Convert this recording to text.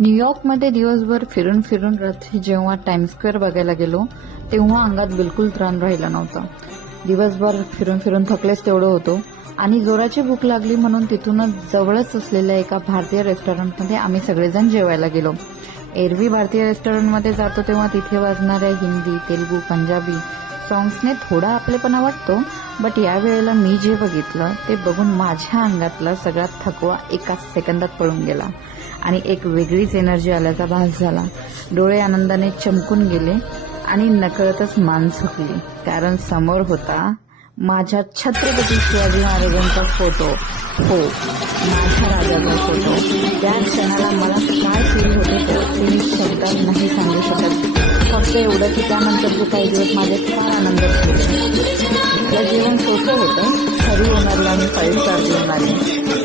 न्यूयॉर्कमध्ये दिवसभर फिरून फिरून रात्री जेव्हा टाइम्स स्क्वेअर बघायला गेलो तेव्हा अंगात बिलकुल त्राण राहिला नव्हता. दिवसभर फिरून फिरून थकलेच तेवढं होतो आणि जोराची भूक लागली म्हणून तिथूनच जवळच असलेल्या एका भारतीय रेस्टॉरंटमध्ये आम्ही सगळेजण जेवायला गेलो. एरवी भारतीय रेस्टॉरंटमध्ये जातो तेव्हा तिथे वाजणाऱ्या हिंदी, तेलुगू, पंजाबी सॉंग्सने थोडा आपलेपणा वाटतो, बट या वेळेला मी जे बघितलं ते बघून माझ्या अंगातला सगळा थकवा एका सेकंदात पळून गेला आणि एक वेगळीच एनर्जी आल्याचा भास झाला. डोळे आनंदाने चमकून गेले आणि नकळतच मान झुकली, कारण समोर होता माझ्या छत्रपती शिवाजी महाराजांचा फोटो. हो, माझ्या राजाचा फोटो. त्या क्षणाला मला काय फील होते ते मी शब्दात नाही सांगू शकत. फक्त एवढं की त्यानंतरचे काही दिवस माझे फार आनंदात होते. आपलं जीवन सोपं होतं, खरी ओनरला मी 5 स्टार देऊन आले.